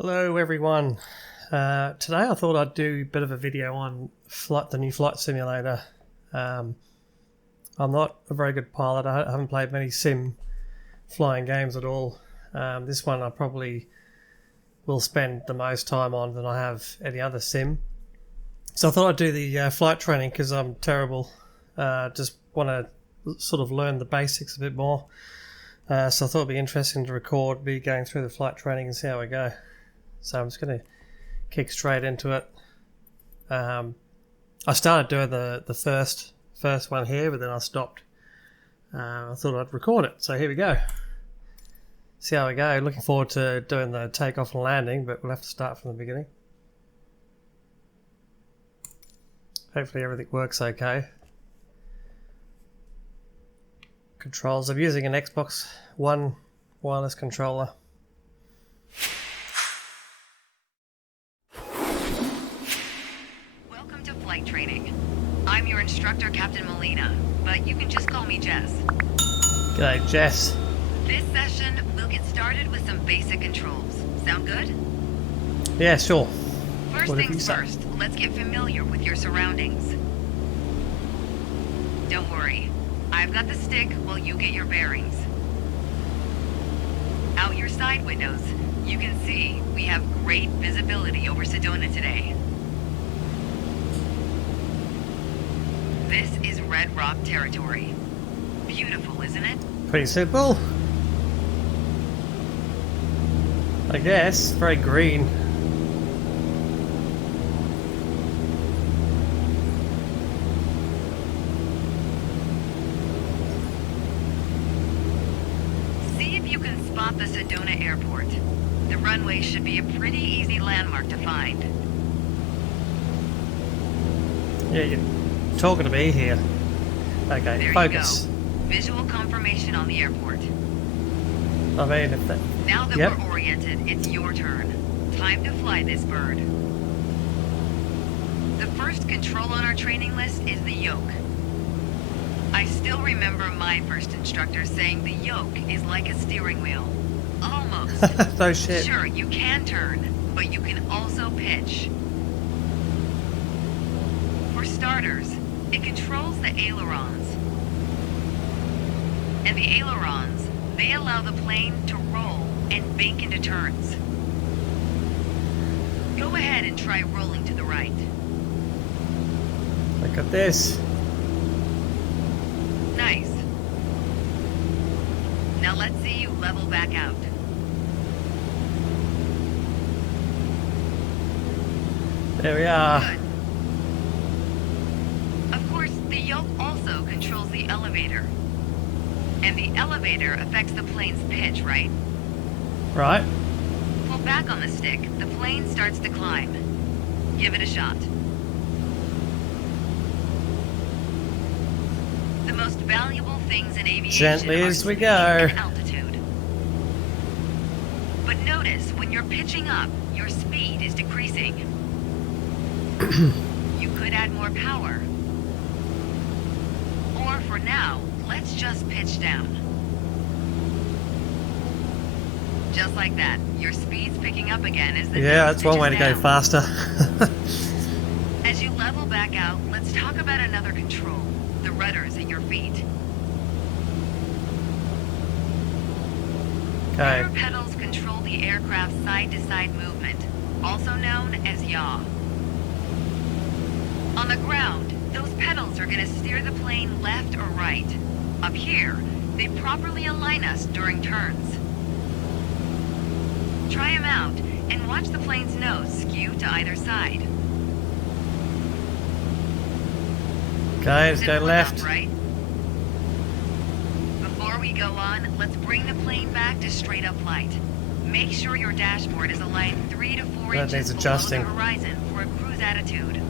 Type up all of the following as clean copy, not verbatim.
Hello everyone. Today I thought I'd do a bit of a video on the new flight simulator. I'm not a very good pilot. I haven't played many sim flying games at all. This one I probably will spend the most time on than I have any other sim. So I thought I'd do the flight training because I'm terrible. Just want to sort of learn the basics a bit more. So I thought it'd be interesting to record me going through the flight training and see how we go. So I'm just going to kick straight into it. I started doing the first one here, but then I stopped. I thought I'd record it, so here we go. See how we go. Looking forward to doing the takeoff and landing, but we'll have to start from the beginning. Hopefully everything works okay. Controls. I'm using an Xbox One wireless controller. Flight training. I'm your instructor, Captain Molina, but you can just call me Jess. G'day, Jess. This session, we'll get started with some basic controls. Sound good? Yeah, sure. First things first, let's get familiar with your surroundings. Don't worry, I've got the stick while you get your bearings. Out your side windows, you can see we have great visibility over Sedona today. This is Red Rock territory. Beautiful, isn't it? Pretty simple. I guess. Very green. See if you can spot the Sedona airport. The runway should be a pretty easy landmark to find. Yeah, you're talking to me here. Okay, there focus. You go. Visual confirmation on the airport. I mean, if that... Now that Yep. we're oriented, it's your turn. Time to fly this bird. The first control on our training list is the yoke. I still remember my first instructor saying the yoke is like a steering wheel. Almost. No shit. Sure, you can turn, but you can also pitch. For starters, it controls the ailerons. And the ailerons, they allow the plane to roll and bank into turns. Go ahead and try rolling to the right. Look at this. Nice. Now let's see you level back out. There we are. Good. Of course, the yoke also controls the elevator. And the elevator affects the plane's pitch, right? Right. Pull back on the stick, the plane starts to climb. Give it a shot. The most valuable things in aviation Gently are as we speed go. and altitude. But notice, when you're pitching up, your speed is decreasing. You could add more power. Or for now, let's just pitch down. Just like that. Your speed's picking up again as the Yeah, nose that's one way to pitches go down. faster. As you level back out, let's talk about another control. The rudders at your feet. Okay. Rudder pedals control the aircraft's side-to-side movement, also known as yaw. On the ground, those pedals are going to steer the plane left or right. Up here, they properly align us during turns. Try them out and watch the plane's nose skew to either side. Okay, let's go Simple left. enough, right? Before we go on, let's bring the plane back to straight up flight. Make sure your dashboard is aligned 3 to 4 That inches needs below adjusting. the horizon for a cruise attitude.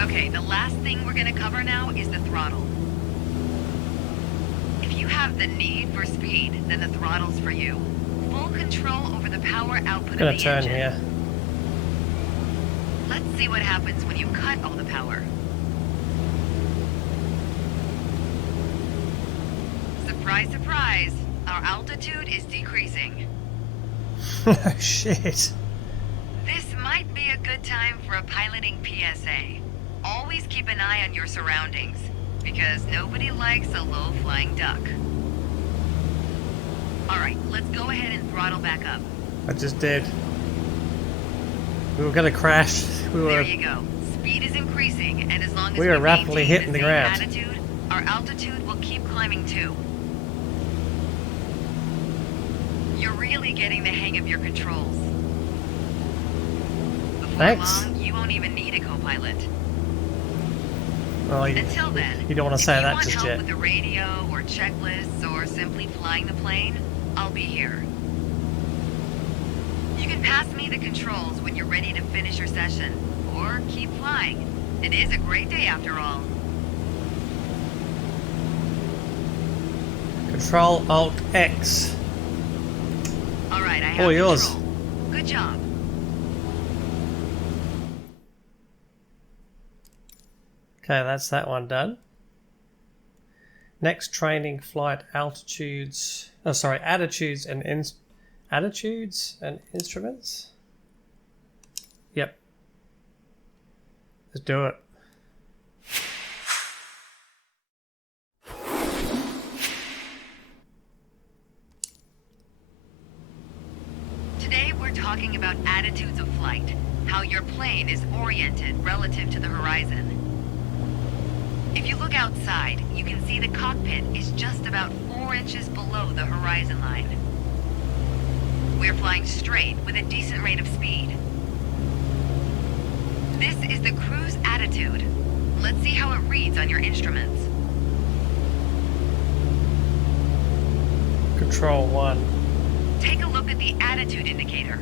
Okay, the last thing we're going to cover now is the throttle. If you have the need for speed, then the throttle's for you. Full control over the power output I'm gonna of the turn engine. here. Let's see what happens when you cut all the power. Surprise, surprise. our altitude is decreasing. Oh shit. This might be a good time for a piloting PSA. Always keep an eye on your surroundings, because nobody likes a low-flying duck. Alright, let's go ahead and throttle back up. I just did. We were gonna crash. There you go. Speed is increasing, and as long as we were rapidly maintain hitting the same ground. attitude, our altitude will keep climbing too. You're really getting the hang of your controls. Before Thanks. long, you won't even need a co-pilot. Well, Until then, you don't want to say that just if you want help yet. with the radio or checklists or simply flying the plane, I'll be here. You can pass me the controls when you're ready to finish your session, or keep flying. It is a great day after all. Control Alt X. All right, I have All yours. control. Good job. Okay, that's that one done. Next training flight altitudes. Oh, sorry, attitudes and attitudes and instruments. Yep. Let's do it. Today we're talking about attitudes of flight, how your plane is oriented relative to the horizon. If you look outside, you can see the cockpit is just about 4 inches below the horizon line. We're flying straight with a decent rate of speed. This is the cruise attitude. Let's see how it reads on your instruments. Control 1. Take a look at the attitude indicator.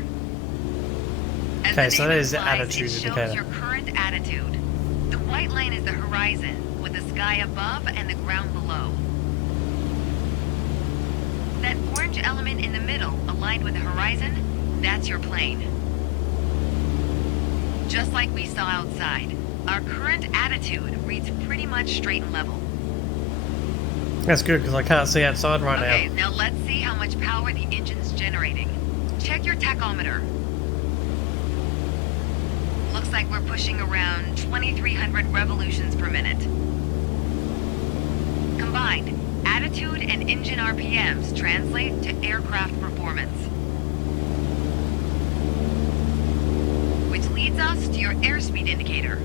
As Okay, the so name that is the implies, attitude it shows indicator. your current attitude. The white line is the horizon, with the sky above and the ground below. That orange element in the middle, aligned with the horizon, that's your plane. Just like we saw outside, our current attitude reads pretty much straight and level. That's good because I can't see outside right Okay, now. now let's see how much power the engine's generating. Check your tachometer. Looks like we're pushing around 2,300 revolutions per minute. Combined, attitude and engine RPMs translate to aircraft performance. Which leads us to your airspeed indicator.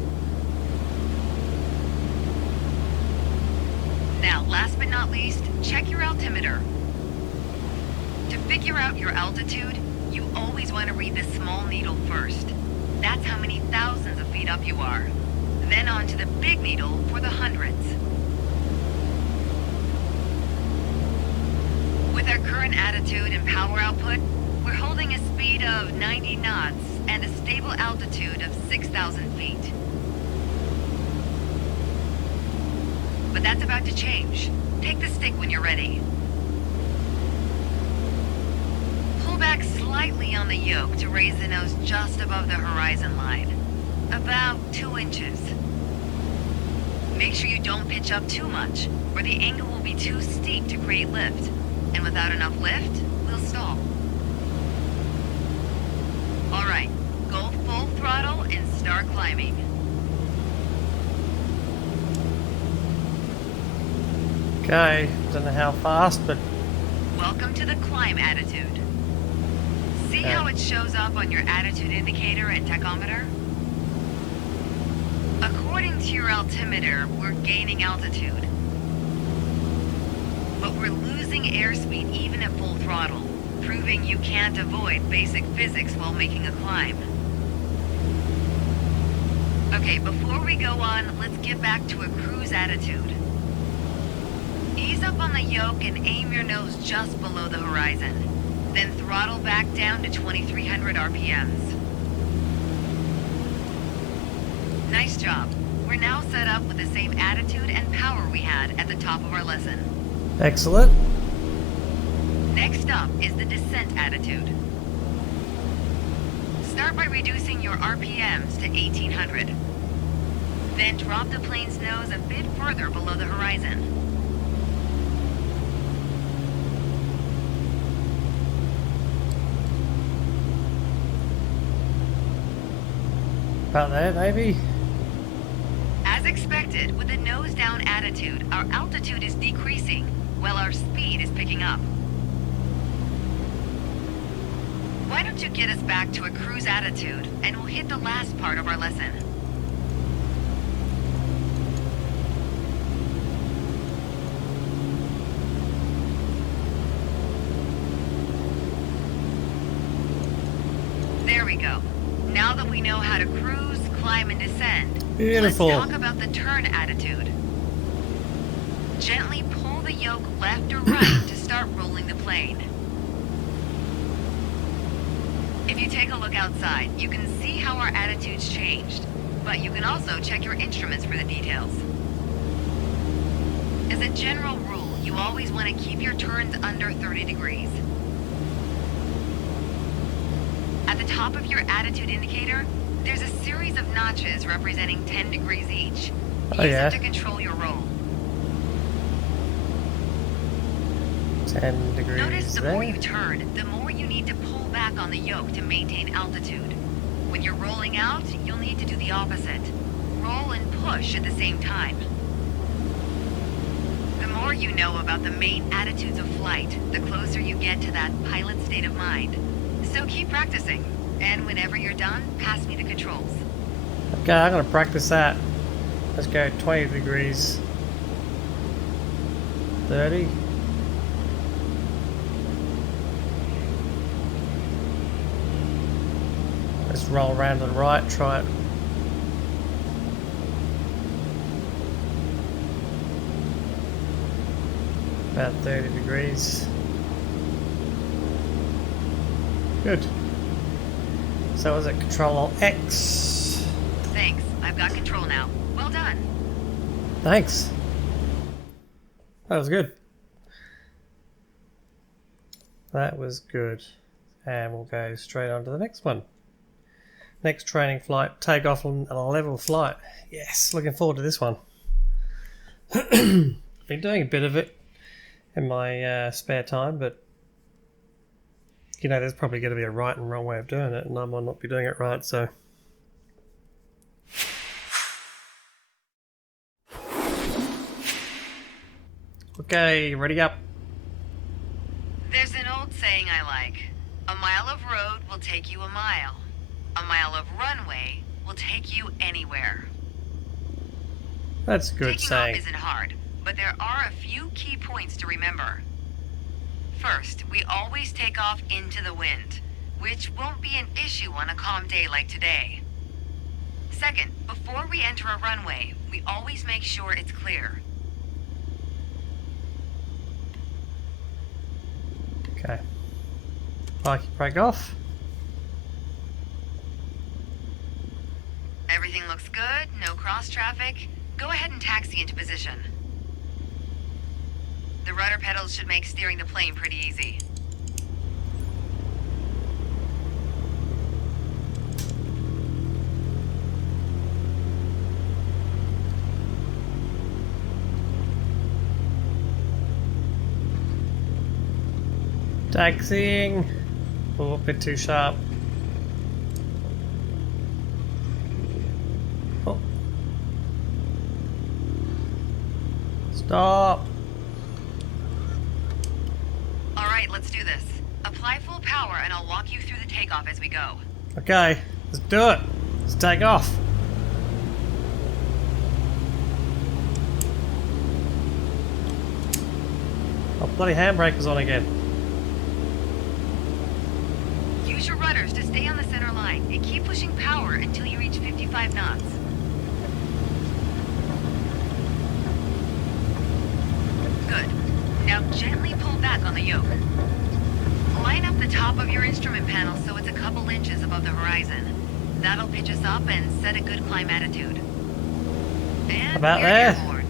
Now, last but not least, check your altimeter. To figure out your altitude, you always want to read the small needle first. That's how many thousands of feet up you are. Then on to the big needle for the hundreds. With our current attitude and power output, we're holding a speed of 90 knots and a stable altitude of 6,000 feet. But that's about to change. Take the stick when you're ready. Pull back slightly on the yoke to raise the nose just above the horizon line. About 2 inches. Make sure you don't pitch up too much, or the angle will be too steep to create lift. And without enough lift, we'll stall. Alright, go full throttle and start climbing. Okay, don't know how fast, but Welcome to the climb attitude. See Okay. how it shows up on your attitude indicator and tachometer? According to your altimeter, we're gaining altitude. But we're losing airspeed even at full throttle, proving you can't avoid basic physics while making a climb. Okay, before we go on, let's get back to a cruise attitude. Ease up on the yoke and aim your nose just below the horizon. Then throttle back down to 2,300 RPMs. Nice job. We're now set up with the same attitude and power we had at the top of our lesson. excellent. Next up is the descent attitude. Start by reducing your RPMs to 1,800. Then drop the plane's nose a bit further below the horizon. About there, maybe? As expected, with a nose-down attitude, our altitude is decreasing, while our speed is picking up. Why don't you get us back to a cruise attitude, and we'll hit the last part of our lesson. There we go. Now that we know how to cruise, climb, and descend, Beautiful. let's talk about the turn attitude. Gently pull the yoke left or right to start rolling the plane. If you take a look outside, you can see how our attitude's changed, but you can also check your instruments for the details. As a general rule, you always want to keep your turns under 30 degrees. At the top of your attitude indicator, there's a series of notches representing 10 degrees each. Oh, Use yeah. it to control your roll. 10 degrees Notice the there. more you turn, the more you need to pull back on the yoke to maintain altitude. When you're rolling out, you'll need to do the opposite. Roll and push at the same time. The more you know about the main attitudes of flight, the closer you get to that pilot state of mind. So keep practicing, and whenever you're done, pass me the controls. Okay, I'm gonna practice that. Let's go 20 degrees. 30. Let's roll around to the right, try it. About 30 degrees. Good. So was it Control-X? Thanks, I've got control now. Well done. Thanks. That was good. That was good. And we'll go straight on to the next one. Next training flight, takeoff on a level flight. Yes, looking forward to this one. Been doing a bit of it in my spare time, but you know, there's probably going to be a right and wrong way of doing it, and I might not be doing it right, so. Okay, ready up. There's an old saying I like. A mile of road will take you a mile. A mile of runway will take you anywhere. That's a good Taking saying. off isn't hard, but there are a few key points to remember. First, we always take off into the wind, which won't be an issue on a calm day like today. Second, before we enter a runway, we always make sure it's clear. Okay. Break off. Everything looks good, no cross traffic. Go ahead and taxi into position. The rudder pedals should make steering the plane pretty easy. Taxiing. Oh, a bit too sharp. Oh. Stop. All right, let's do this. Apply full power and I'll walk you through the takeoff as we go. Okay, let's do it. Let's take off. Oh, bloody handbrake's on again. Use your rudders to stay on the center line and keep pushing power until you reach 55 knots. Good. Now gently pull back on the yoke. Line up the top of your instrument panel so it's a couple inches above the horizon. That'll pitch us up and set a good climb attitude. And About we're there. airborne.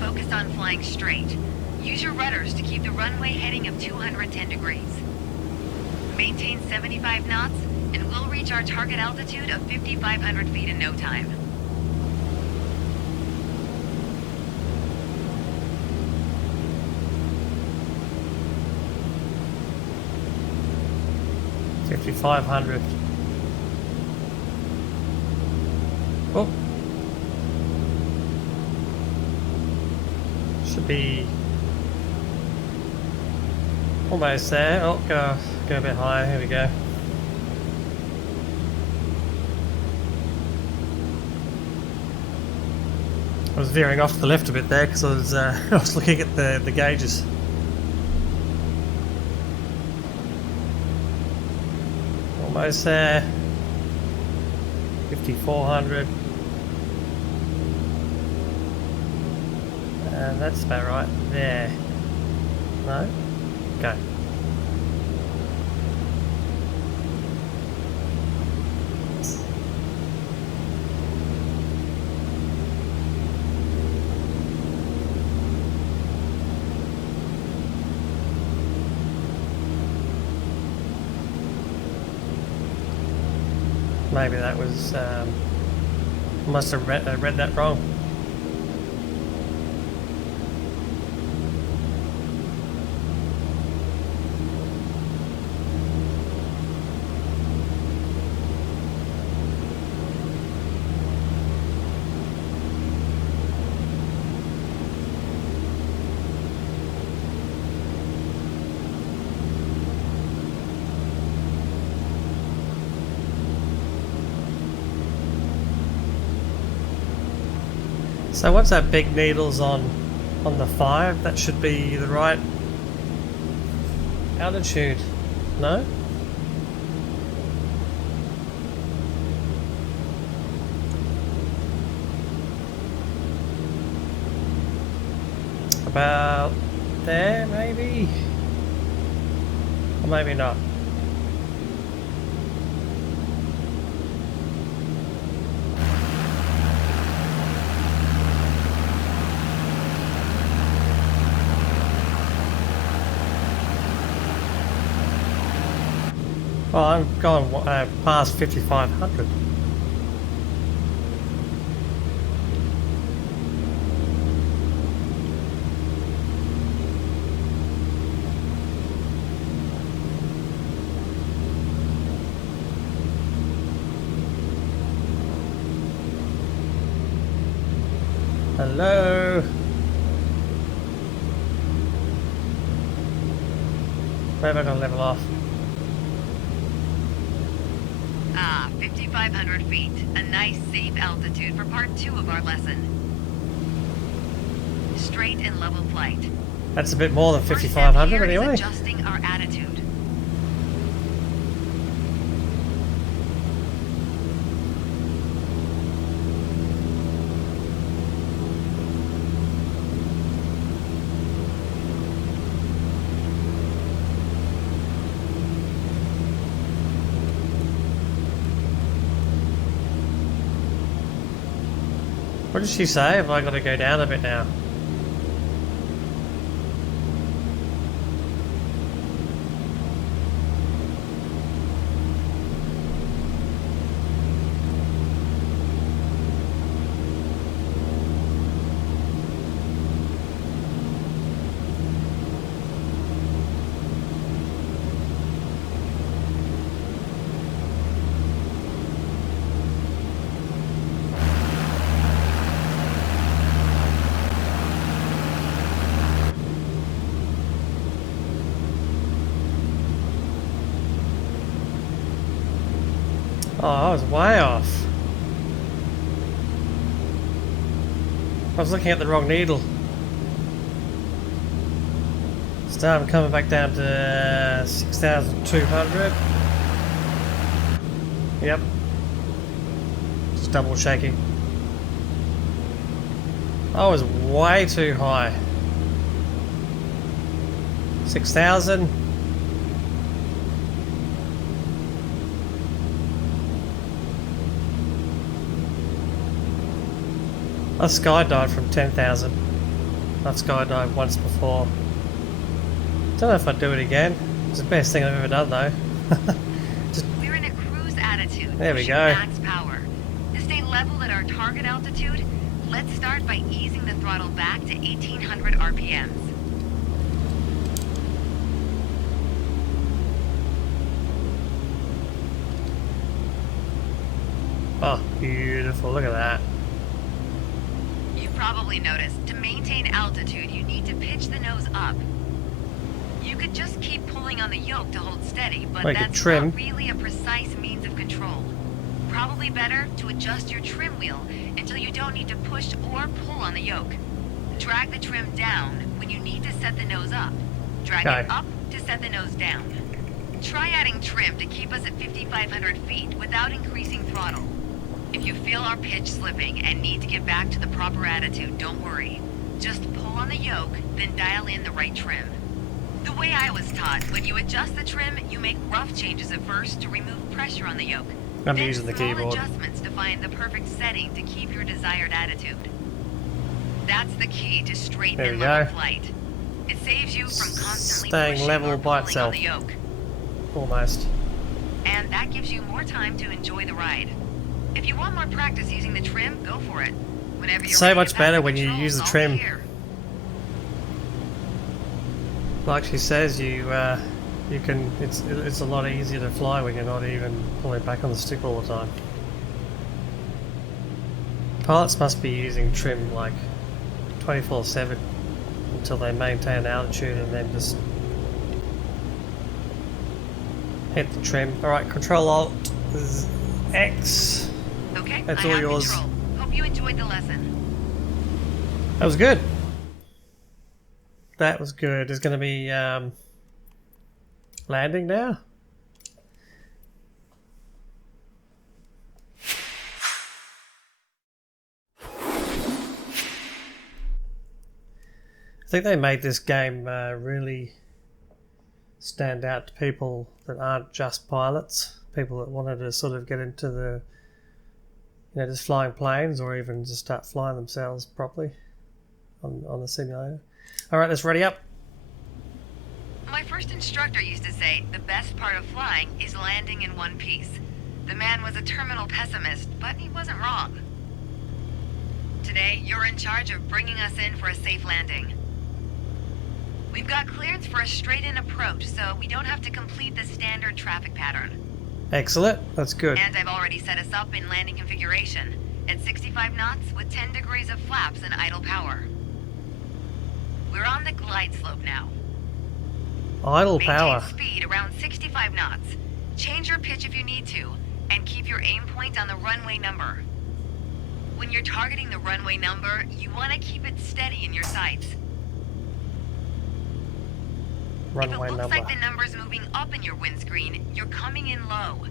Focus on flying straight. Use your rudders to keep the runway heading of 210 degrees. Maintain 75 knots, and we'll reach our target altitude of 5,500 feet in no time. $5,500. Oh. Should be almost there. Oh, go a bit higher. Here we go. I was veering off to the left a bit there because I was I was looking at the gauges. Almost there. 5400. And that's about right there. No? Go. Maybe that was, must have read that wrong. So what's that big needles on the 5? That should be the right altitude, no? About there, maybe? Or maybe not. Well, I'm going past 5,500. Hello? Where have I got to level off? 5,500 feet. A nice, safe altitude for part 2 of our lesson. Straight and level flight. That's a bit more than 5,500 anyway. Adjusting our attitude. What did she say? Have I got to go down a bit now? Oh, I was way off. I was looking at the wrong needle. So now I'm coming back down to 6,200. Yep. Just double shaking. I was way too high. 6,000. I skydived from 10,000. I've skydived once before. Don't know if I'd do it again. It's the best thing I've ever done though. We're in a cruise attitude. There we go. Max power. To stay level at our target altitude, let's start by easing the throttle back to 1,800 RPMs. Oh. Beautiful, look at that. You've probably noticed, to maintain altitude, you need to pitch the nose up. You could just keep pulling on the yoke to hold steady, but that's not really a precise means of control. Probably better to adjust your trim wheel until you don't need to push or pull on the yoke. Drag the trim down when you need to set the nose up. Drag it up to set the nose down. Try adding trim to keep us at 5,500 feet without increasing throttle. If you feel our pitch slipping and need to get back to the proper attitude, don't worry. Just pull on the yoke, then dial in the right trim. The way I was taught, when you adjust the trim, you make rough changes at first to remove pressure on the yoke. I'm using the keyboard. Adjustments to find the perfect setting to keep your desired attitude. That's the key to straight and level flight. It saves you from constantly staying level by itself. On the yoke. Almost. And that gives you more time to enjoy the ride. If you want more practice using the trim, go for it. Whenever you're so much better when you use the trim. Like she says, you can. It's a lot easier to fly when you're not even pulling back on the stick all the time. Pilots must be using trim like 24/7 until they maintain altitude and then just hit the trim. All right, Control Alt X. Okay, that's all yours. Control. Hope you enjoyed the lesson. That was good. That was good. There's going to be landing now. I think they made this game really stand out to people that aren't just pilots, people that wanted to sort of get into the, you know, just flying planes or even just start flying themselves properly on the simulator. Alright, let's ready up. My first instructor used to say the best part of flying is landing in one piece. The man was a terminal pessimist, but he wasn't wrong. Today, you're in charge of bringing us in for a safe landing. We've got clearance for a straight-in approach, so we don't have to complete the standard traffic pattern. Excellent, that's good. And I've already set us up in landing configuration at 65 knots with 10 degrees of flaps and idle power. We're on the glide slope now. Idle power. Maintain speed around 65 knots. Change your pitch if you need to, and keep your aim point on the runway number. When you're targeting the runway number, you want to keep it steady in your sights. Runway if it looks number. like the number's moving up in your windscreen, you're coming in low.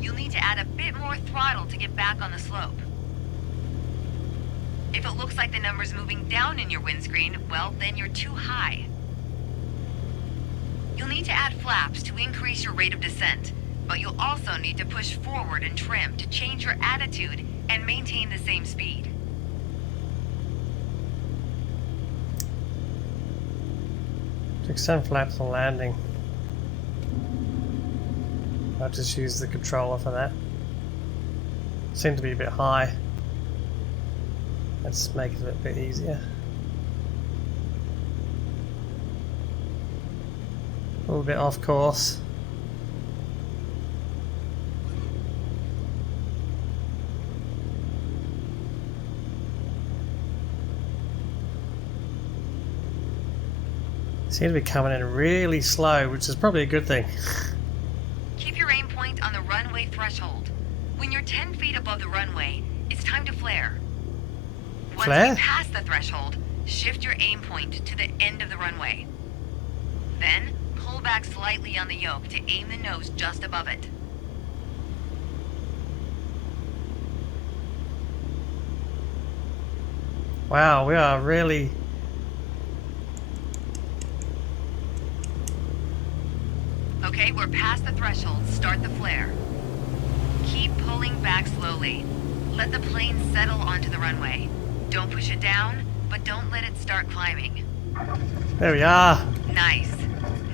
You'll need to add a bit more throttle to get back on the slope. If it looks like the number's moving down in your windscreen, well, then you're too high. You'll need to add flaps to increase your rate of descent, but you'll also need to push forward and trim to change your attitude and maintain the same speed. Extend flaps on landing. I'll just use the controller for that. Seemed to be a bit high. Let's make it a bit easier. A little bit off course. Seem to be coming in really slow, which is probably a good thing. Keep your aim point on the runway threshold. When you're 10 feet above the runway, it's time to flare. Once you pass the threshold, shift your aim point to the end of the runway. Then, pull back slightly on the yoke to aim the nose just above it. Wow, we are really... Okay, we're past the threshold. Start the flare. Keep pulling back slowly. Let the plane settle onto the runway. Don't push it down, but don't let it start climbing. There we are. Nice.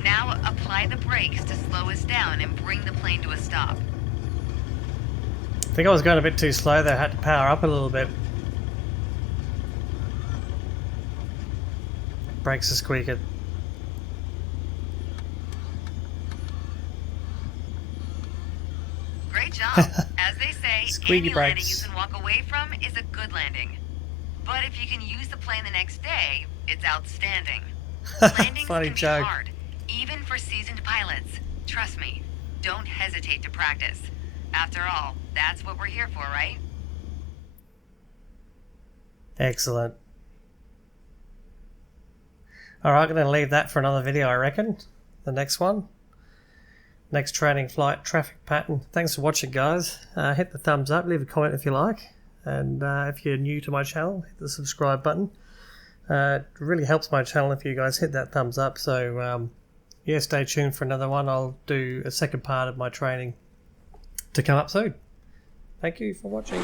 Now apply the brakes to slow us down and bring the plane to a stop. I think I was going a bit too slow there. I had to power up a little bit. Brakes are squeaking. Great job. As they Squeaky any landing you brakes. can walk away from is a good landing. But if you can use the plane the next day, it's outstanding. Landings Funny can be joke. hard, even for seasoned pilots. Trust me, don't hesitate to practice. After all, that's what we're here for, right? Excellent. Alright, I'm going to leave that for another video, I reckon. The next one. Next training flight traffic pattern. Thanks for watching, guys. Hit the thumbs up, leave a comment if you like. And if you're new to my channel, hit the subscribe button. It really helps my channel if you guys hit that thumbs up. So, yeah, stay tuned for another one. I'll do a second part of my training to come up soon. Thank you for watching.